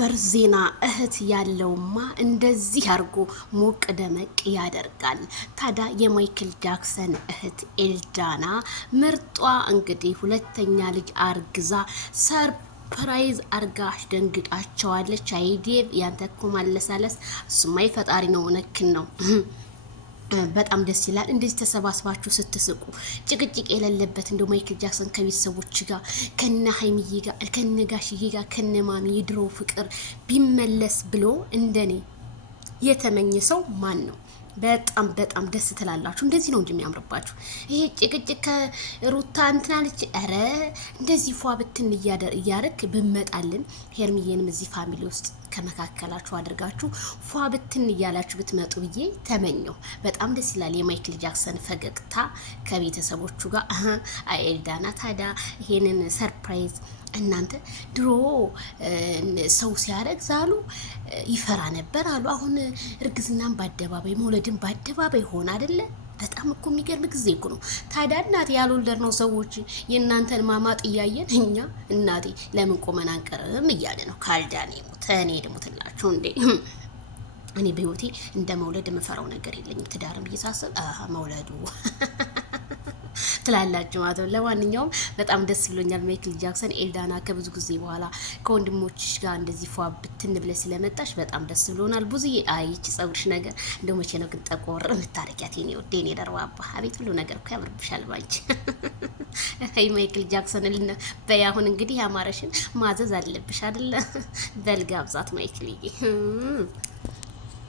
ሰበር ዜና እህት ያለውማ እንደዚህ አርጎ ሞቅ ደመቅ ያደርጋል። ታዲያ የማይክል ጃክሰን እህት ኤልዳና ምርጧ እንግዲህ ሁለተኛ ልጅ አርግዛ ሰርፕራይዝ አርጋ አስደንግጣቸዋለች። አይዴቭ ያንተ እኮ ማለሳለስ እሱማ ፈጣሪ ነው ነክን ነው። በጣም ደስ ይላል። እንደዚህ ተሰባስባችሁ ስትስቁ ጭቅጭቅ የሌለበት እንደ ማይክል ጃክሰን ከቤተሰቦች ጋር ከነ ሀይሚዬ ጋር ከነ ጋሽዬ ጋር ከነ ማሚ የድሮ ፍቅር ቢመለስ ብሎ እንደኔ የተመኘ ሰው ማን ነው? በጣም በጣም ደስ ትላላችሁ። እንደዚህ ነው እንጂ የሚያምርባችሁ። ይሄ ጭቅጭቅ ከሩታ እንትናለች። ኧረ እንደዚህ ፏ ብትን እያደረክ ብመጣልን ሄርሚዬንም እዚህ ፋሚሊ ውስጥ ከመካከላችሁ አድርጋችሁ ፏ ብትን እያላችሁ ብትመጡ ብዬ ተመኘው። በጣም ደስ ይላል። የማይክል ጃክሰን ፈገግታ ከቤተሰቦቹ ጋር ኤልዳና ታዲያ ይሄንን ሰርፕራይዝ እናንተ ድሮ ሰው ሲያረግ ዛሉ ይፈራ ነበር አሉ። አሁን እርግዝናን በአደባባይ መውለድን በአደባባይ ሆነ አይደለ? በጣም እኮ የሚገርም ጊዜ እኮ ነው። ታዲያ እናቴ ያልወለድነው ሰዎች የእናንተን ማማጥ እያየን እኛ እናቴ ለምን ቆመን አንቀርም እያለ ነው። ካልዳኔ ሞት እኔ ደግሞ ትላችሁ እንዴ! እኔ በህይወቴ እንደ መውለድ የምፈራው ነገር የለኝም። ትዳርም እየሳሰብ መውለዱ ትላላችሁ ማለት ነው። ለማንኛውም በጣም ደስ ብሎኛል። ማይክል ጃክሰን ኤልዳና ከብዙ ጊዜ በኋላ ከወንድሞችሽ ጋር እንደዚህ ፏ ብትን ብለሽ ስለመጣሽ በጣም ደስ ብሎናል። ብዙዬ አይቺ ጸጉርሽ ነገር እንደው መቼ ነው ግን ጠቆር የምታረጊያት? የኔ ወዴ የኔ ደርባባ አቤት ሁሉ ነገር እኮ ያምርብሻል ባንቺ። አይ ማይክል ጃክሰን ልና በያሁን እንግዲህ ያማረሽን ማዘዝ አለብሽ አይደለ? በልጋ ብዛት ማይክልዬ